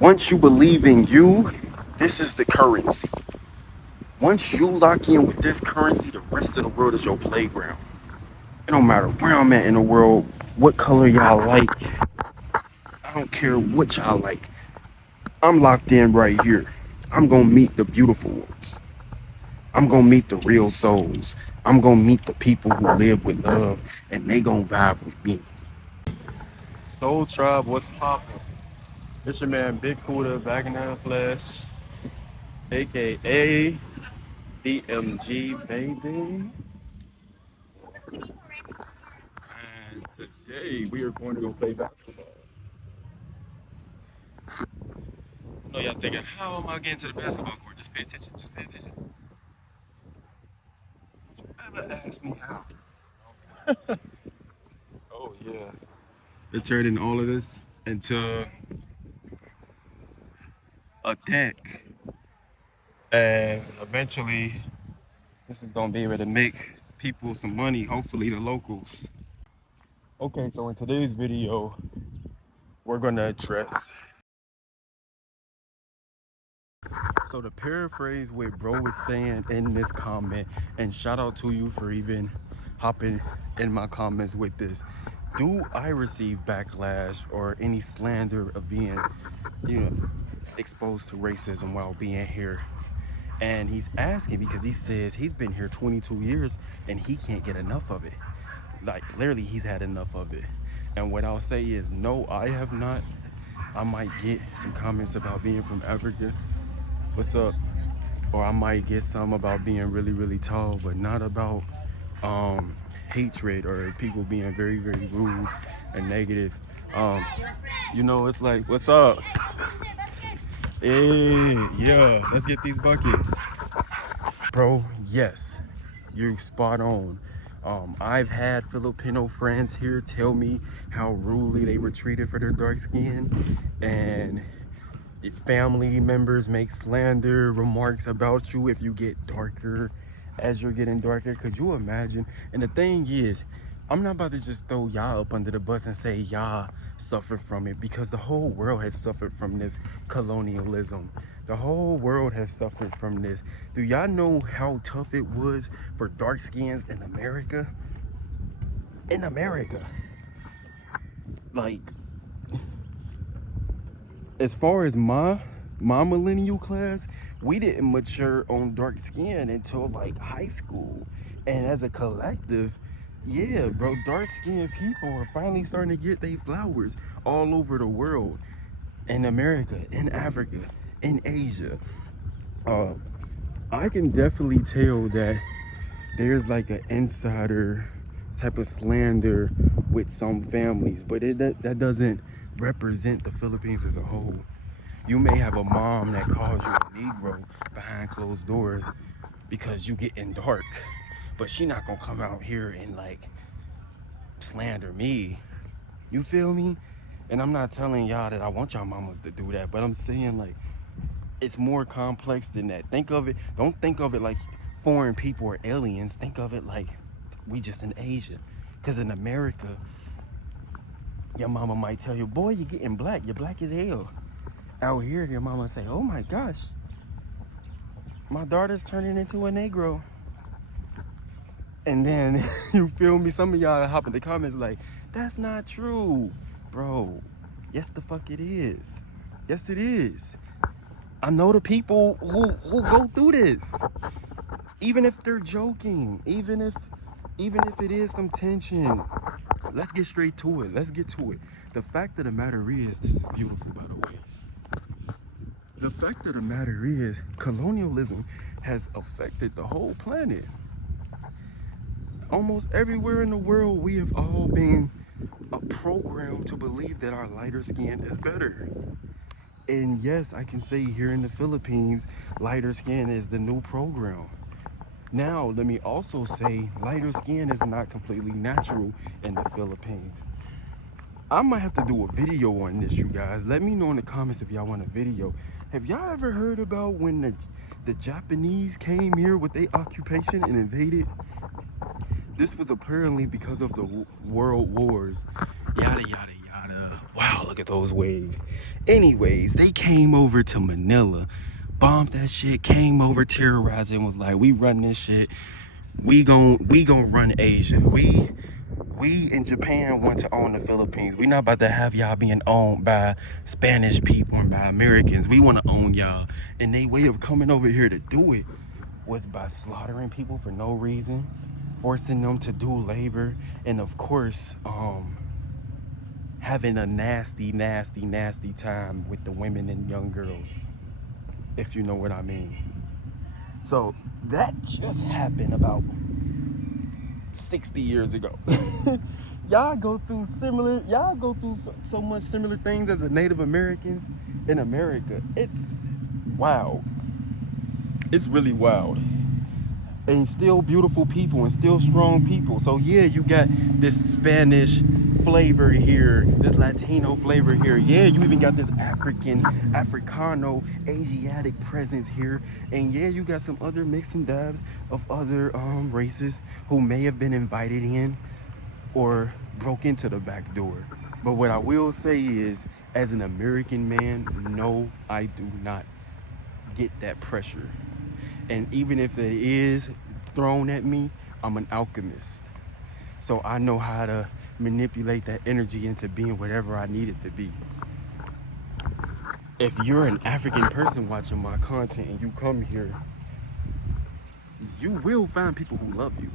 Once you believe in you, this is the currency. Once you lock in with this currency, the rest of the world is your playground. It don't matter where I'm at in the world, what color y'all like. I don't care what y'all like. I'm locked in right here. I'm gonna meet the beautiful ones. I'm gonna meet the real souls. I'm gonna meet the people who live with love, and they gonna vibe with me. Soul Tribe, what's poppin'? It's your man Big Cooler back in the flesh, aka DMG baby. And today we are going to go play basketball. I know y'all thinking, how am I getting to the basketball court? Just pay attention, just pay attention. Ever ask me how? Oh yeah. They're turning all of this into a deck. And eventually this is gonna be able to make people some money, hopefully the locals. Okay, so in today's video, we're gonna address. So to paraphrase what bro was saying in this comment, and shout out to you for even hopping in my comments with this. Do I receive backlash or any slander of being, exposed to racism while being here? And he's asking because he says he's been here 22 years and he can't get enough of it. Like literally he's had enough of it. And what I'll say is no, I have not. I might get some comments about being from Africa. What's up? Or I might get some about being really, really tall, but not about hatred or people being very, very rude and negative. It's like, what's up? Hey, yeah, let's get these buckets. Bro, yes, you're spot on. I've had Filipino friends here tell me how rudely they were treated for their dark skin, and family members make slander remarks about you if you get darker as you're getting darker. Could you imagine? And the thing is, I'm not about to just throw y'all up under the bus and say y'all suffer from it, because the whole world has suffered from this colonialism. The whole world has suffered from this. Do y'all know how tough it was for dark skins in America? In America. Like, as far as my millennial class, we didn't mature on dark skin until like high school. And as a collective, yeah, bro, dark skinned people are finally starting to get their flowers all over the world. In America, in Africa, in Asia. I can definitely tell that there's like an insider type of slander with some families, but that doesn't represent the Philippines as a whole. You may have a mom that calls you a Negro behind closed doors because you getting dark, but she not gonna come out here and like slander me. You feel me? And I'm not telling y'all that I want y'all mamas to do that, but I'm saying like it's more complex than that. Think of it, don't think of it like foreign people or aliens. Think of it like we just in Asia. Because in America, your mama might tell you, boy, you're getting black. You're black as hell. Out here, your mama say, oh my gosh, my daughter's turning into a Negro. And then, you feel me? Some of y'all hop in the comments like, that's not true. Bro, yes the fuck it is. Yes it is. I know the people who go through this. Even if they're joking, even if it is some tension, let's get straight to it. Let's get to it. The fact of the matter is, this is beautiful, by the way. The fact of the matter is, colonialism has affected the whole planet. Almost everywhere in the world, we have all been programmed to believe that our lighter skin is better. And yes, I can say here in the Philippines, lighter skin is the new program. Now, let me also say, lighter skin is not completely natural in the Philippines. I might have to do a video on this, you guys. Let me know in the comments if y'all want a video. Have y'all ever heard about when the Japanese came here with their occupation and invaded? This was apparently because of the world wars. Yada, yada, yada. Wow, look at those waves. Anyways, they came over to Manila, bombed that shit, came over, terrorized, and was like, we run this shit. We gon' run Asia. We in Japan want to own the Philippines. We not about to have y'all being owned by Spanish people and by Americans. We want to own y'all. And their way of coming over here to do it was by slaughtering people for no reason, forcing them to do labor, and of course, having a nasty time with the women and young girls, if you know what I mean. So that just happened about 60 years ago. Y'all go through so much similar things as the Native Americans in America. It's wild. It's really wild. And still beautiful people and still strong people. So yeah, you got this Spanish flavor here, this Latino flavor here. Yeah, you even got this Africano, Asiatic presence here. And yeah, you got some other mix and dabs of other races who may have been invited in or broke into the back door. But what I will say is, as an American man, no, I do not get that pressure. And even if it is thrown at me, I'm an alchemist. So I know how to manipulate that energy into being whatever I need it to be. If you're an African person watching my content and you come here, you will find people who love you.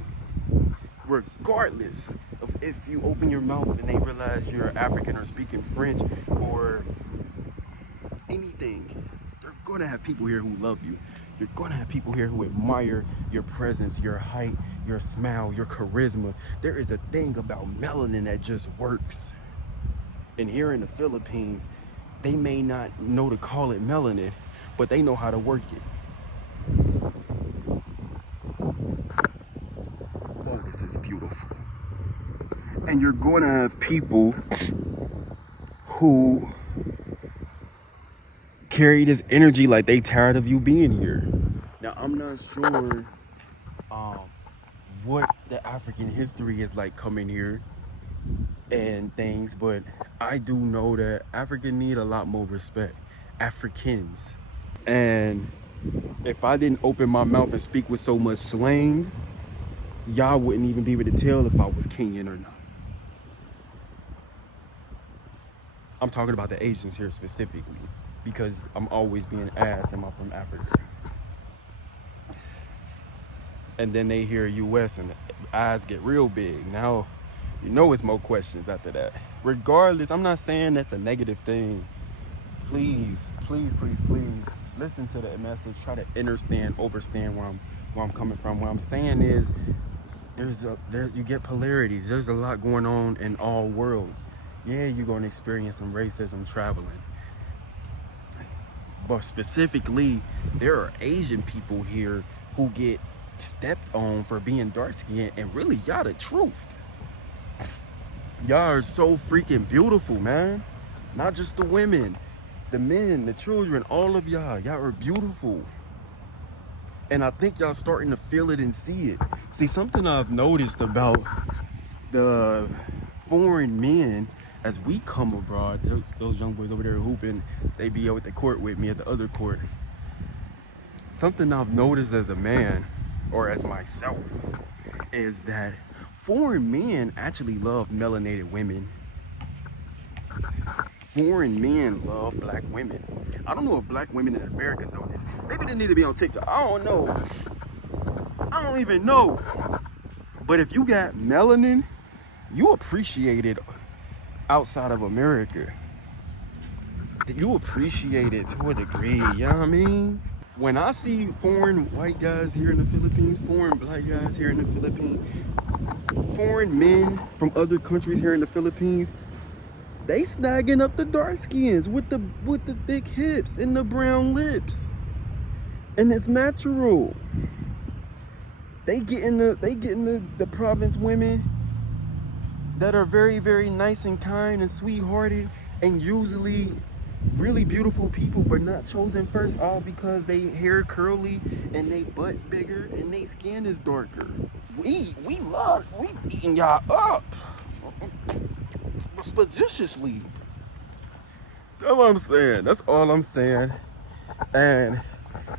Regardless of if you open your mouth and they realize you're African or speaking French or anything, you're gonna have people here who love you. You're gonna have people here who admire your presence, your height, your smile, your charisma. There is a thing about melanin that just works. And here in the Philippines, they may not know to call it melanin, but they know how to work it. Oh, this is beautiful. And you're gonna have people who carry this energy like they tired of you being here. Now, I'm not sure what the African history is like coming here and things, but I do know that Africa need a lot more respect. Africans. And if I didn't open my mouth and speak with so much slang, y'all wouldn't even be able to tell if I was Kenyan or not. I'm talking about the Asians here specifically, because I'm always being asked, am I from Africa? And then they hear US and the eyes get real big. Now, you know it's more questions after that. Regardless, I'm not saying that's a negative thing. Please, please, please, please listen to the message. Try to understand where I'm coming from. What I'm saying is you get polarities. There's a lot going on in all worlds. Yeah, you're gonna experience some racism traveling. But specifically, there are Asian people here who get stepped on for being dark-skinned, and really, y'all the truth. Y'all are so freaking beautiful, man. Not just the women, the men, the children, all of y'all are beautiful. And I think y'all starting to feel it and see it. See, something I've noticed about the foreign men, as we come abroad, those young boys over there hooping, they be out at the court with me at the other court. Something I've noticed as a man, or as myself, is that foreign men actually love melanated women. Foreign men love black women. I don't know if black women in America know this. Maybe they need to be on TikTok. I don't know. I don't even know. But if you got melanin, you appreciate it outside of America. You appreciate it to a degree, you know what I mean? When I see foreign white guys here in the Philippines, foreign black guys here in the Philippines, foreign men from other countries here in the Philippines, they snagging up the dark skins with the thick hips and the brown lips. And it's natural. They getting the province women that are very, very nice and kind and sweethearted, and usually really beautiful people, but not chosen first, all because they hair curly and they butt bigger and they skin is darker. We eating y'all up expeditiously. That's what I'm saying. That's all I'm saying. And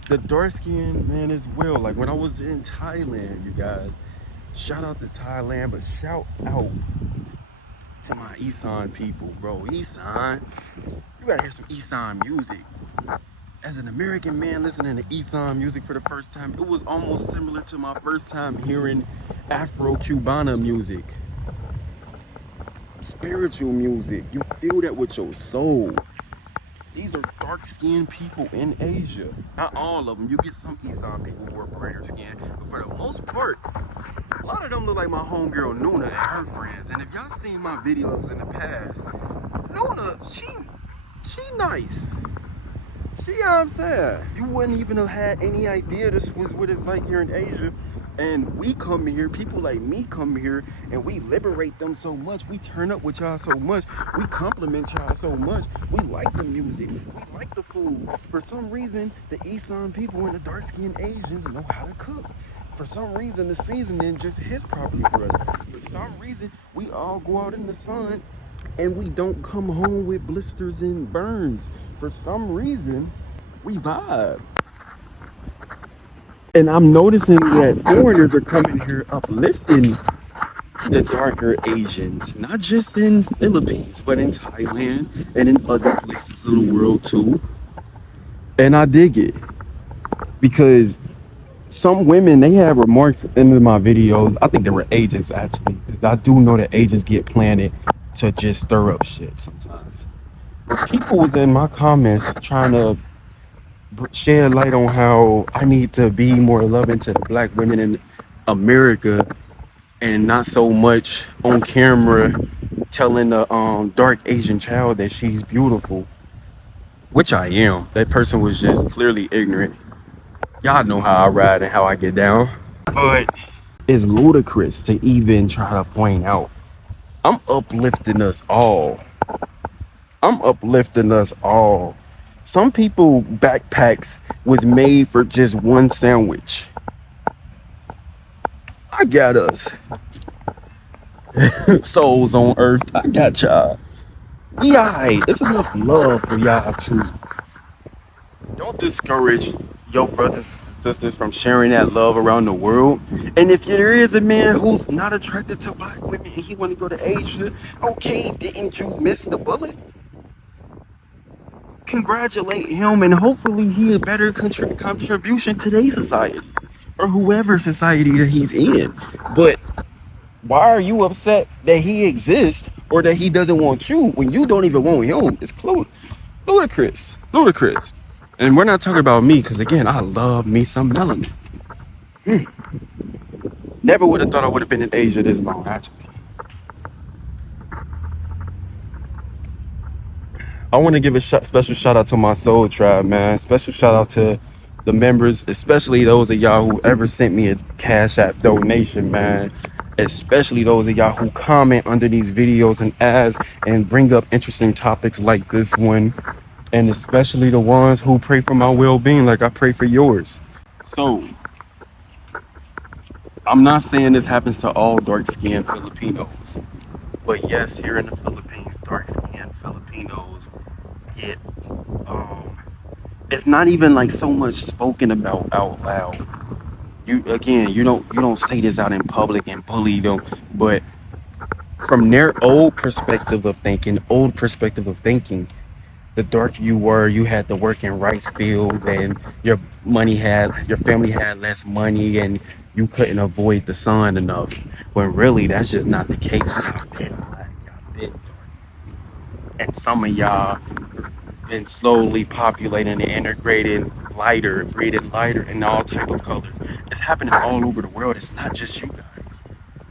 the dark skin man as well. Like when I was in Thailand, you guys, shout out to Thailand, but shout out to my Isan people, bro. Isan, you gotta hear some Isan music. As an American man listening to Isan music for the first time, it was almost similar to my first time hearing Afro-Cubana music. Spiritual music. You feel that with your soul. These are dark-skinned people in Asia. Not all of them. You get some Isan people who are brighter skinned, but for the most part, a lot of them look like my homegirl Nuna and her friends. And if y'all seen my videos in the past, Nuna, she nice. See what I'm saying? You wouldn't even have had any idea this was what it's like here in Asia. And we come here, people like me come here, and we liberate them so much. We turn up with y'all so much. We compliment y'all so much. We like the music. We like the food. For some reason, the Isan people and the dark-skinned Asians know how to cook. For some reason, the seasoning just hits properly for us. For some reason, we all go out in the sun and we don't come home with blisters and burns. For some reason, we vibe. And I'm noticing that foreigners are coming here uplifting the darker Asians, not just in Philippines, but in Thailand and in other places of the world too. And I dig it because some women, they have remarks in my videos. I think they were agents actually, because I do know that agents get planted to just stir up shit sometimes. But people was in my comments trying to shed light on how I need to be more loving to the black women in America and not so much on camera telling the dark Asian child that she's beautiful, which I am. That person was just clearly ignorant. Y'all know how I ride and how I get down. But it's ludicrous to even try to point out. I'm uplifting us all. I'm uplifting us all. Some people backpacks was made for just one sandwich. I got us. Souls on earth. I got y'all. Yeah, it's enough love for y'all too. Don't discourage your brothers and sisters from sharing that love around the world. And if there is a man who's not attracted to black women and he want to go to Asia, okay, didn't you miss the bullet? Congratulate him, and hopefully he a better contribution to today's society or whoever society that he's in. But why are you upset that he exists or that he doesn't want you when you don't even want him? It's ludicrous. And we're not talking about me, because again, I love me some melanin. Never would have thought I would have been in Asia this long, actually. I want to give a special shout out to my soul tribe, man. Special shout out to the members, especially those of y'all who ever sent me a Cash App donation, man. Especially those of y'all who comment under these videos and ask and bring up interesting topics like this one. And especially the ones who pray for my well-being like I pray for yours. So, I'm not saying this happens to all dark-skinned Filipinos. But yes, here in the Philippines, dark-skinned Filipinos get it's not even like so much spoken about out loud. You don't say this out in public and bully them, but from their old perspective of thinking, the darker you were, you had to work in rice fields and your family had less money and you couldn't avoid the sun enough. When really that's just not the case. I've been black, I've been dark. And some of y'all been slowly populating and integrating lighter, breeding lighter in all type of colors. It's happening all over the world. It's not just you guys.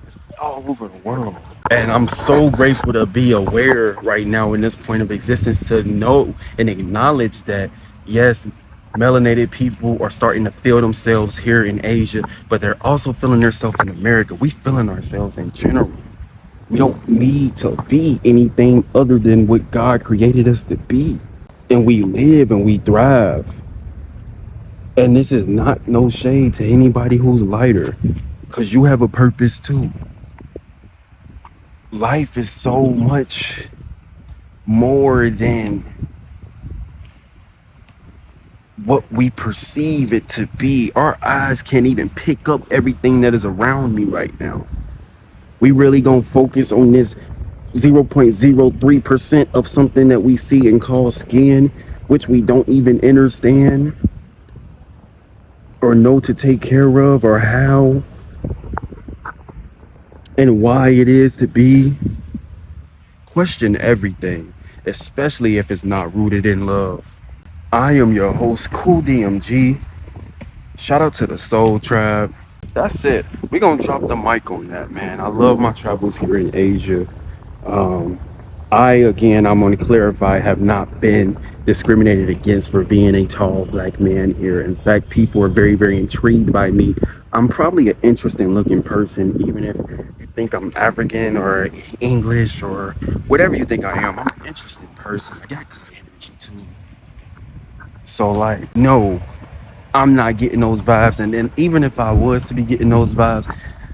It's all over the world. And I'm so grateful to be aware right now in this point of existence to know and acknowledge that, yes, melanated people are starting to feel themselves here in Asia, but they're also feeling themselves in America. We feeling ourselves in general. We don't need to be anything other than what God created us to be. And we live and we thrive. And this is not no shade to anybody who's lighter, because you have a purpose too. Life is so much more than what we perceive it to be. Our eyes can't even pick up everything that is around me right now. We really gonna focus on this 0.03% of something that we see and call skin, which we don't even understand or know to take care of or how and why it is to be. Question everything, especially if it's not rooted in love. I am your host, Cooldmgent. Shout out to the Soul Tribe. That's it. We're gonna drop the mic on that, man. I love my travels here in Asia. Um, I'm going to clarify, have not been discriminated against for being a tall black man here. In fact, people are very, very intrigued by me. I'm probably an interesting looking person, even if you think I'm African or English or whatever you think I am. I'm an interesting person. I got good energy too. So, like, no, I'm not getting those vibes. And then, even if I was to be getting those vibes,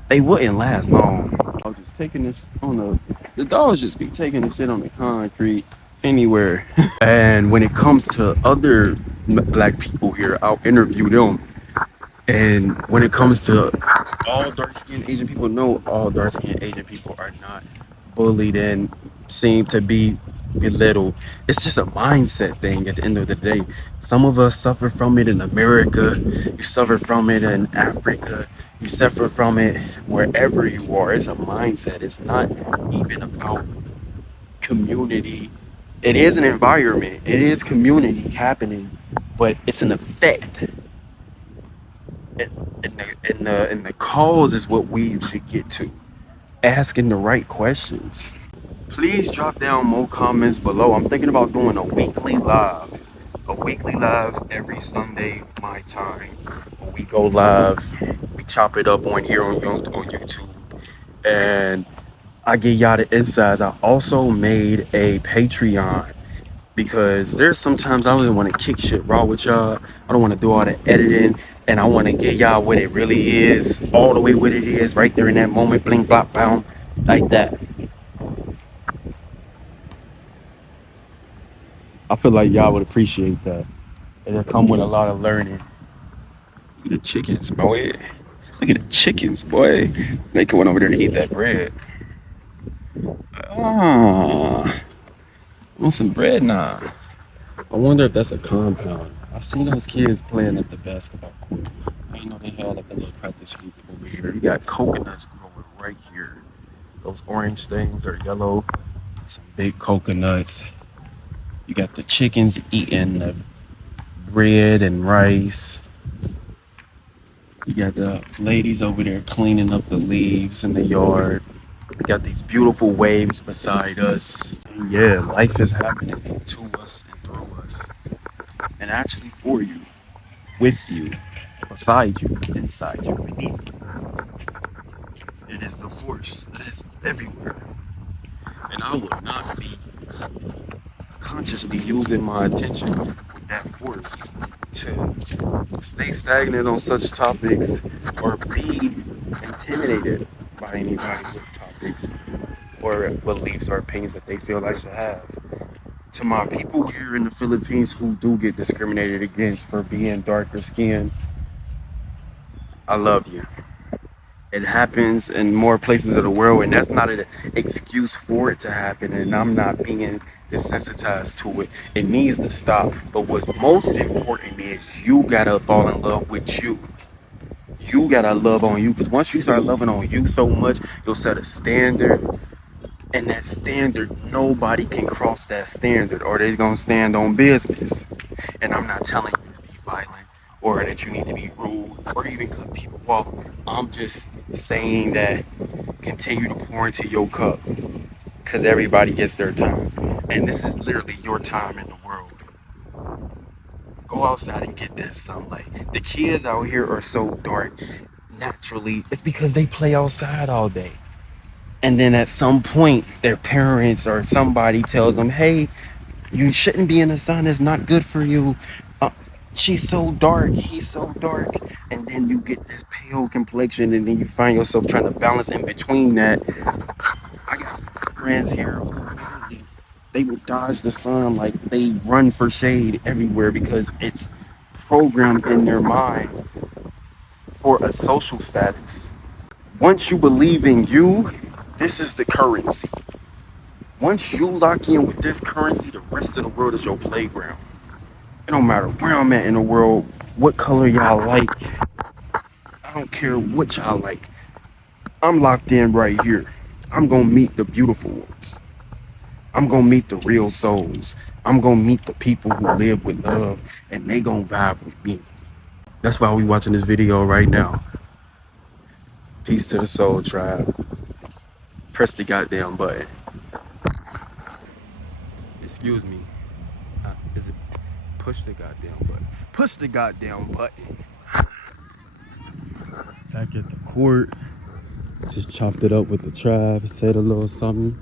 they wouldn't last long. I was just taking this on the dogs just be taking the shit on the concrete anywhere. And when it comes to other black people here, I'll interview them. And when it comes to all dark-skinned Asian people, no, all dark-skinned Asian people are not bullied and seem to be belittled. It's just a mindset thing at the end of the day. Some of us suffer from it in America. You suffer from it in Africa. You suffer from it wherever you are. It's a mindset. It's not even about community. It is an environment. It is community happening, but it's an effect. And the cause is what we should get to. Asking the right questions. Please drop down more comments below. I'm thinking about doing a weekly live. A weekly live every Sunday, my time. When we go live, we chop it up on here on YouTube. And I get y'all the insides. I also made a Patreon because there's sometimes I don't even want to kick shit raw with y'all. I don't want to do all the editing, and I want to get y'all what it really is, all the way what it is, right there in that moment, bling, blop, bound, like that. I feel like y'all would appreciate that. It'll come with a lot of learning. Look at the chickens, boy. Look at the chickens, boy. They going over there to eat that bread. Ah, I want some bread now. I wonder if that's a compound. I've seen those kids playing at the basketball court. I didn't know they had like a little practice hoop over here. You got coconuts growing right here. Those orange things are yellow. Some big coconuts. You got the chickens eating the bread and rice. You got the ladies over there cleaning up the leaves in the yard. We got these beautiful waves beside us. And yeah, life is happening to us and through us. And actually for you, with you, beside you, inside you, beneath you. It is the force that is everywhere. And I will not be consciously using my attention with that force to stay stagnant on such topics or be intimidated by anybody with topics or beliefs or opinions that they feel I should have. To my people here in the Philippines who do get discriminated against for being darker skinned, I love you. It happens in more places of the world, and that's not an excuse for it to happen. And I'm not being desensitized to it. It needs to stop. But what's most important is you gotta fall in love with you. You gotta love on you, because once you start loving on you so much, you'll set a standard. And that standard, nobody can cross that standard, or they're gonna stand on business. And I'm not telling you to be violent or that you need to be rude or even cut people off. I'm just saying that continue to pour into your cup, because everybody gets their time. And this is literally your time in the world. Go outside and get that sunlight. The kids out here are so dark naturally. It's because they play outside all day. And then at some point, their parents or somebody tells them, hey, you shouldn't be in the sun. It's not good for you. Uh, she's so dark. He's so dark. And then you get this pale complexion, and then you find yourself trying to balance in between that. I got friends here who they will dodge the sun, like they run for shade everywhere because it's programmed in their mind for a social status. Once you believe in you, this is the currency. Once you lock in with this currency, the rest of the world is your playground. It don't matter where I'm at in the world, what color y'all like. I don't care what y'all like. I'm locked in right here. I'm gonna meet the beautiful ones. I'm gonna meet the real souls. I'm gonna meet the people who live with love, and they gonna vibe with me. That's why we watching this video right now. Peace to the soul tribe. Press the goddamn button. Excuse me. Is it push the goddamn button? Push the goddamn button. Back at the court. Just chopped it up with the tribe. Said a little something.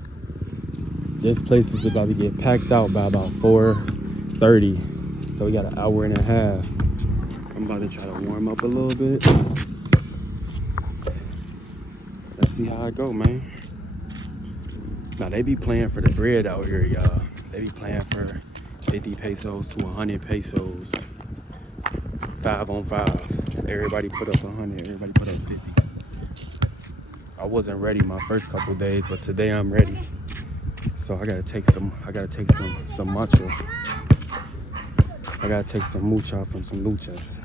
This place is about to get packed out by about 4:30. So we got an hour and a half. I'm about to try to warm up a little bit. Let's see how I go, man. Now they be playing for the bread out here, y'all. They be playing for 50 pesos to 100 pesos. 5 on 5. Everybody put up 100. Everybody put up 50. I wasn't ready my first couple days, but today I'm ready. So I gotta take some matcha. I gotta take some mucha from some luchas.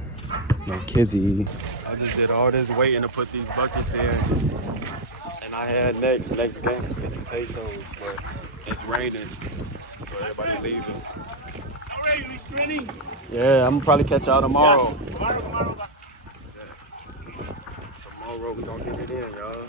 No kizzy. I just did all this waiting to put these buckets in. And I had next game for 50 pesos, but it's raining. So everybody leaving. Alright, we sprinting? Yeah, I'm gonna probably catch y'all tomorrow. Yeah, tomorrow. Tomorrow we gonna get it in, y'all.